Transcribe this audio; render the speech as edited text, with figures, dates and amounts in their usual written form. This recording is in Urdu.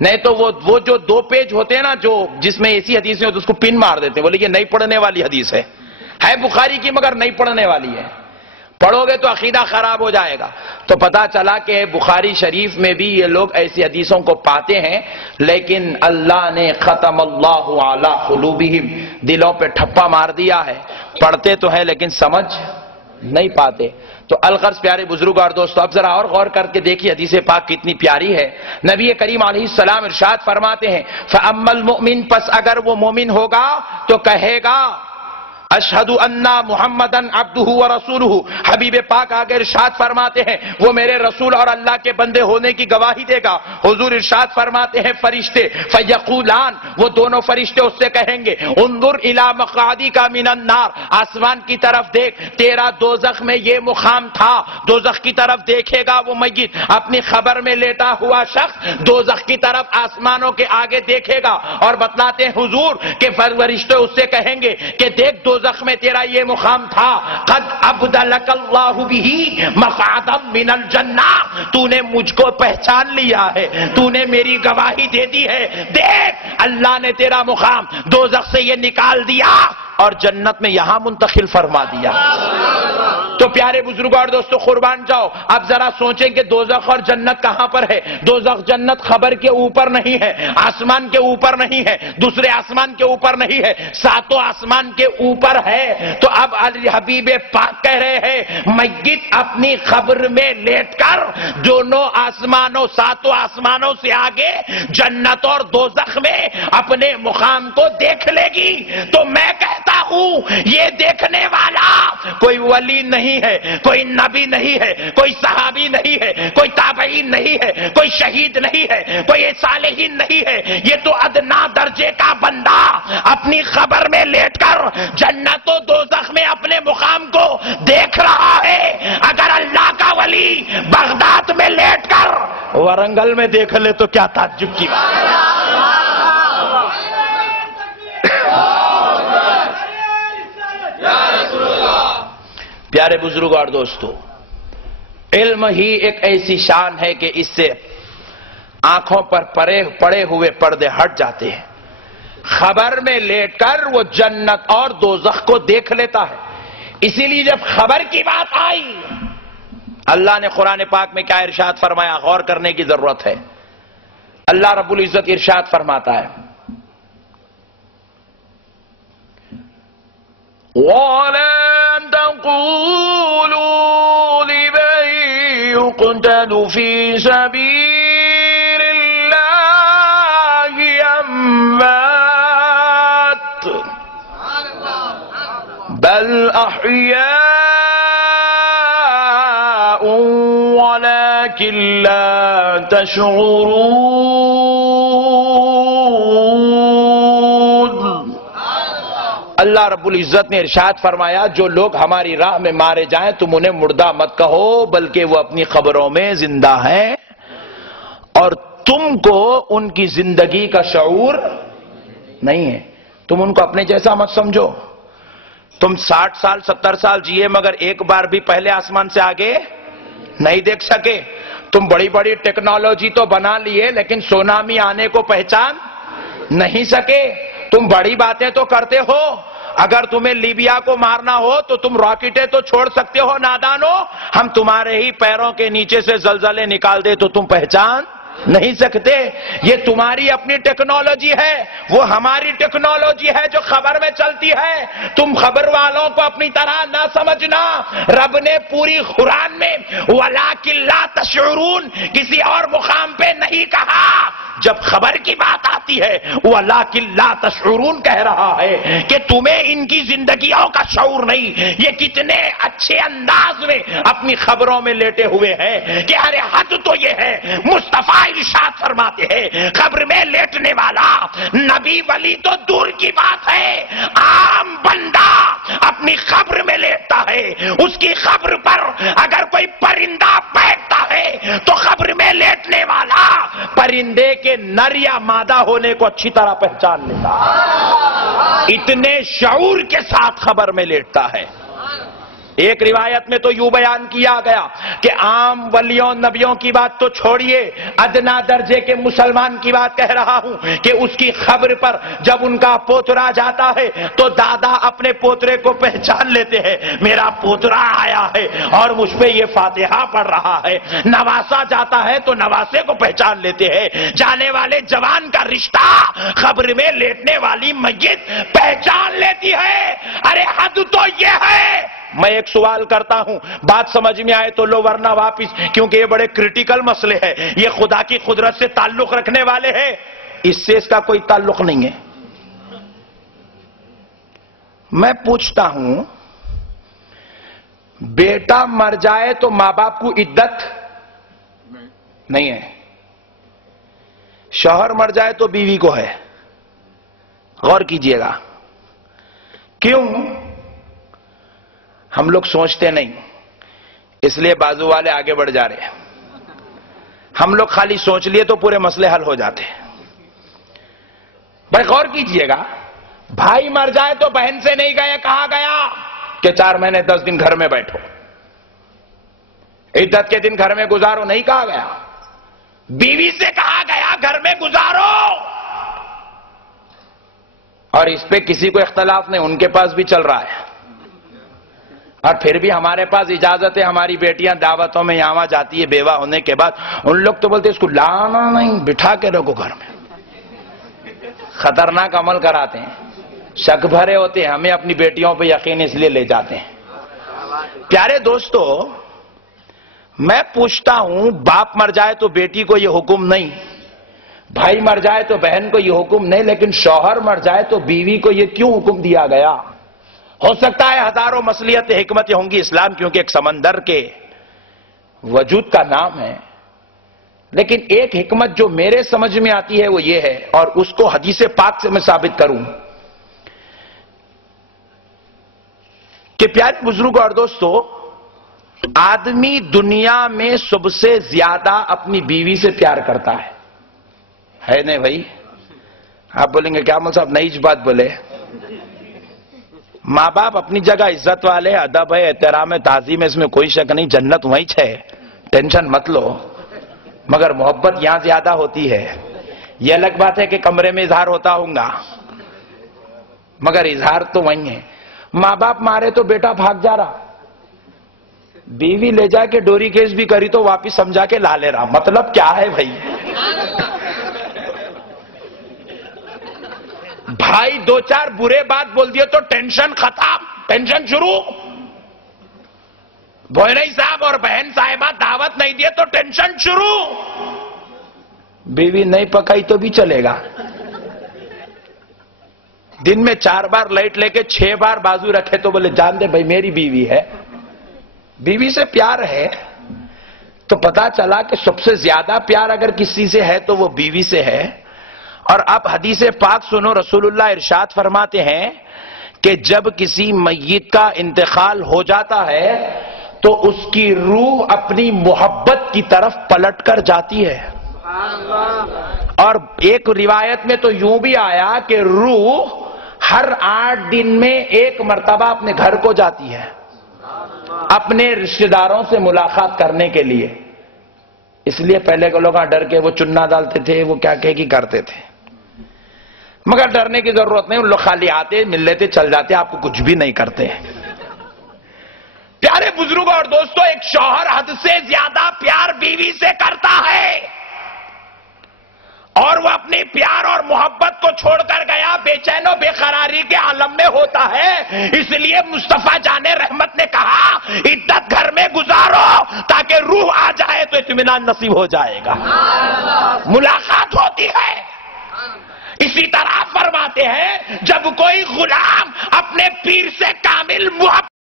نہیں تو وہ جو 2 پیج ہوتے ہیں نا جو جس میں ایسی حدیث نہیں ہوتی اس کو پن مار دیتے ہیں، بولے یہ نہیں پڑھنے والی حدیث ہے بخاری کی مگر نہیں پڑھنے والی ہے، پڑھو گے تو عقیدہ خراب ہو جائے گا۔ تو پتا چلا کہ بخاری شریف میں بھی یہ لوگ ایسی حدیثوں کو پاتے ہیں، لیکن اللہ نے ختم اللہ علی قلوبہم، دلوں پہ ٹھپا مار دیا ہے، پڑھتے تو ہیں لیکن سمجھ نہیں پاتے۔ تو الغرض پیارے بزرگ اور دوستو، اب ذرا اور غور کر کے دیکھیے حدیث پاک کتنی پیاری ہے۔ نبی کریم علیہ السلام ارشاد فرماتے ہیں فَأَمَّا الْمُؤْمِنُ، پس اگر وہ مومن ہوگا تو کہے گا اشہد ان محمدن عبدہ ورسولہ، حبیب پاک آگے ارشاد فرماتے ہیں وہ میرے رسول اور اللہ کے بندے ہونے کی گواہی دے گا۔ حضور ارشاد فرماتے ہیں فرشتے فیقولان، وہ دونوں فرشتے اس سے کہیں گے انظر الی مقعدک من النار، آسمان کی طرف دیکھ، تیرا دوزخ میں یہ مقام تھا۔ دوزخ کی طرف دیکھے گا وہ میت، اپنی خبر میں لیٹا ہوا شخص دوزخ کی طرف آسمانوں کے آگے دیکھے گا اور بتلاتے ہیں حضور کہ فرشتے اس سے کہیں گے کہ دیکھ دوزخ میں تیرا یہ مقام تھا، قد ابدلک اللہ بہ مقعدا من الجنہ، تو نے مجھ کو پہچان لیا ہے، تو نے میری گواہی دے دی ہے، دیکھ اللہ نے تیرا مقام دوزخ سے یہ نکال دیا اور جنت میں یہاں منتقل فرما دیا۔ تو پیارے بزرگوں اور دوستو قربان جاؤ، اب ذرا سوچیں کہ دوزخ اور جنت کہاں پر ہے؟ دوزخ جنت خبر کے اوپر نہیں ہے، آسمان کے اوپر نہیں ہے، دوسرے آسمان کے اوپر نہیں ہے، 7 آسمان کے اوپر ہے۔ تو اب حبیب پاک کہہ رہے ہیں میت اپنی قبر میں لیٹ کر دونوں آسمانوں 7 آسمانوں سے آگے جنت اور دوزخ میں اپنے مقام کو دیکھ لے گی۔ تو میں کہتا ہوں یہ دیکھنے والا کوئی ولی نہیں ہے، کوئی نبی نہیں ہے، کوئی صحابی نہیں ہے، کوئی تابعین نہیں ہے، کوئی شہید نہیں ہے، کوئی صالحین نہیں ہے، یہ تو ادنا درجے کا بندہ اپنی قبر میں لیٹ کر جنت و دوزخ میں اپنے مقام کو دیکھ رہا ہے۔ اگر اللہ کا ولی بغداد میں لیٹ کر ورنگل میں دیکھ لے تو کیا تعجب کی بات ہے۔ پیارے بزرگ اور دوستو، علم ہی ایک ایسی شان ہے کہ اس سے آنکھوں پر پڑے ہوئے پردے ہٹ جاتے ہیں۔ خبر میں لیٹ کر وہ جنت اور دوزخ کو دیکھ لیتا ہے۔ اسی لیے جب خبر کی بات آئی، اللہ نے قرآن پاک میں کیا ارشاد فرمایا، غور کرنے کی ضرورت ہے۔ اللہ رب العزت ارشاد فرماتا ہے وَلَا تَقُولُوا لِمَن يُقْتَلُ فِي سَبِيلِ اللَّهِ أَمْوَاتٌ بَلْ أَحْيَاءٌ وَلَكِنْ لَا تَشْعُرُونَ۔ اللہ رب العزت نے ارشاد فرمایا جو لوگ ہماری راہ میں مارے جائیں تم انہیں مردہ مت کہو بلکہ وہ اپنی قبروں میں زندہ ہیں، اور تم کو ان کی زندگی کا شعور نہیں ہے، تم ان کو اپنے جیسا مت سمجھو۔ تم 60 سال 70 سال جیے مگر ایک بار بھی پہلے آسمان سے آگے نہیں دیکھ سکے۔ تم بڑی بڑی ٹیکنالوجی تو بنا لیے لیکن سونامی آنے کو پہچان نہیں سکے۔ تم بڑی باتیں تو کرتے ہو، اگر تمہیں لیبیا کو مارنا ہو تو تم راکٹیں تو چھوڑ سکتے ہو نادانو، ہم تمہارے ہی پیروں کے نیچے سے زلزلے نکال دے تو تم پہچان نہیں سکتے۔ یہ تمہاری اپنی ٹیکنالوجی ہے، وہ ہماری ٹیکنالوجی ہے جو خبر میں چلتی ہے۔ تم خبر والوں کو اپنی طرح نہ سمجھنا، رب نے پوری قرآن میں وَلَٰكِن لَا تَشْعُرُونَ کسی اور مقام پہ نہیں کہا۔ جب خبر کی بات آتی ہے وَلَٰكِن لَا تَشْعُرُونَ کہہ رہا ہے کہ تمہیں ان کی زندگیوں کا شعور نہیں۔ یہ کتنے اچھے انداز میں اپنی خبروں میں لیٹے ہوئے ہیں کہ ارے حد تو یہ ہے، مصطفیٰ ارشاد فرماتے ہیں قبر میں لیٹنے والا نبی ولی تو دور کی بات ہے، عام بندہ اپنی قبر میں لیٹتا ہے، اس کی قبر پر اگر کوئی پرندہ بیٹھتا ہے تو قبر میں لیٹنے والا پرندے کے نر یا مادہ ہونے کو اچھی طرح پہچان لیتا ہے، اتنے شعور کے ساتھ خبر میں لیٹتا ہے۔ ایک روایت میں تو یوں بیان کیا گیا کہ عام ولیوں نبیوں کی بات تو چھوڑیے، ادنا درجے کے مسلمان کی بات کہہ رہا ہوں کہ اس کی خبر پر جب ان کا پوترا جاتا ہے تو دادا اپنے پوترے کو پہچان لیتے ہیں، میرا پوترا آیا ہے اور مجھ پہ یہ فاتحہ پڑھ رہا ہے۔ نواسا جاتا ہے تو نواسے کو پہچان لیتے ہیں، جانے والے جوان کا رشتہ خبر میں لیٹنے والی میت پہچان لیتی ہے۔ ارے حد تو یہ ہے۔ میں ایک سوال کرتا ہوں، بات سمجھ میں آئے تو لو، ورنہ واپس، کیونکہ یہ بڑے کرٹیکل مسئلے ہیں، یہ خدا کی قدرت سے تعلق رکھنے والے ہیں، اس سے اس کا کوئی تعلق نہیں ہے۔ میں پوچھتا ہوں، بیٹا مر جائے تو ماں باپ کو عدت نہیں ہے، شوہر مر جائے تو بیوی کو ہے۔ غور کیجئے گا، کیوں؟ ہم لوگ سوچتے نہیں، اس لیے بازو والے آگے بڑھ جا رہے ہیں۔ ہم لوگ خالی سوچ لیے تو پورے مسئلے حل ہو جاتے ہیں۔ بھائی غور کیجئے گا، بھائی مر جائے تو بہن سے نہیں گئے، کہا گیا کہ 4 مہینے 10 دن گھر میں بیٹھو، عدت کے دن گھر میں گزارو، نہیں کہا گیا۔ بیوی سے کہا گیا گھر میں گزارو، اور اس پہ کسی کو اختلاف نہیں، ان کے پاس بھی چل رہا ہے۔ اور پھر بھی ہمارے پاس اجازت ہے، ہماری بیٹیاں دعوتوں میں یہاں جاتی ہے بیوہ ہونے کے بعد، ان لوگ تو بولتے اس کو لانا نہیں، بٹھا کے رکھو گھر میں۔ خطرناک عمل کراتے ہیں، شک بھرے ہوتے ہیں، ہمیں اپنی بیٹیوں پہ یقین اس لیے لے جاتے ہیں۔ پیارے دوستو، میں پوچھتا ہوں، باپ مر جائے تو بیٹی کو یہ حکم نہیں، بھائی مر جائے تو بہن کو یہ حکم نہیں، لیکن شوہر مر جائے تو بیوی کو یہ کیوں حکم دیا گیا؟ ہو سکتا ہے ہزاروں مصلیحتیں حکمتیں ہوں گی اسلام، کیونکہ ایک سمندر کے وجود کا نام ہے، لیکن ایک حکمت جو میرے سمجھ میں آتی ہے وہ یہ ہے، اور اس کو حدیث پاک سے میں ثابت کروں کہ پیارے بزرگوں اور دوستو، آدمی دنیا میں سب سے زیادہ اپنی بیوی سے پیار کرتا ہے نہیں بھائی؟ آپ بولیں گے کیا مول صاحب نئی بات بولے؟ ماں باپ اپنی جگہ عزت والے، ادب ہے، احترام ہے، تعظیم ہے، اس میں کوئی شک نہیں، جنت وہیں ہے، ٹینشن مت لو، مگر محبت یہاں زیادہ ہوتی ہے۔ یہ الگ بات ہے کہ کمرے میں اظہار ہوتا ہوں گا، مگر اظہار تو وہیں ہے۔ ماں باپ مارے تو بیٹا بھاگ جا رہا، بیوی لے جا کے ڈوری کیس بھی کری تو واپس سمجھا کے لا لے رہا، مطلب کیا ہے بھائی؟ بھائی 2-4 برے بات بول دیے تو ٹینشن ختم، ٹینشن شروع۔ بھوئنئی صاحب اور بہن صاحبہ دعوت نہیں دیے تو ٹینشن شروع۔ بیوی نہیں پکائی تو بھی چلے گا، دن میں 4 بار لائٹ لے کے 6 بار بازو رکھے تو بولے جان دے بھائی میری بیوی ہے۔ بیوی سے پیار ہے تو پتا چلا کہ سب سے زیادہ پیار اگر کسی سے ہے تو وہ بیوی سے ہے۔ اور اب حدیث پاک سنو، رسول اللہ ارشاد فرماتے ہیں کہ جب کسی میت کا انتقال ہو جاتا ہے تو اس کی روح اپنی محبت کی طرف پلٹ کر جاتی ہے، اور ایک روایت میں تو یوں بھی آیا کہ روح ہر 8 دن میں 1 مرتبہ اپنے گھر کو جاتی ہے اپنے رشتہ داروں سے ملاقات کرنے کے لیے۔ اس لیے پہلے کے لوگ ڈر کے وہ چننا ڈالتے تھے، وہ کیا کہ کرتے تھے، مگر ڈرنے کی ضرورت نہیں، ان لوگ خالی آتے مل لیتے چل جاتے، آپ کو کچھ بھی نہیں کرتے۔ پیارے بزرگوں اور دوستوں، ایک شوہر حد سے زیادہ پیار بیوی سے کرتا ہے، اور وہ اپنی پیار اور محبت کو چھوڑ کر گیا بے چین و بے قراری کے عالم میں ہوتا ہے۔ اس لیے مصطفیٰ جان رحمت نے کہا عدت گھر میں گزارو تاکہ روح آ جائے تو اطمینان نصیب ہو جائے گا، ملاقات ہوتی ہے۔ اسی طرح فرماتے ہیں جب کوئی غلام اپنے پیر سے کامل محبت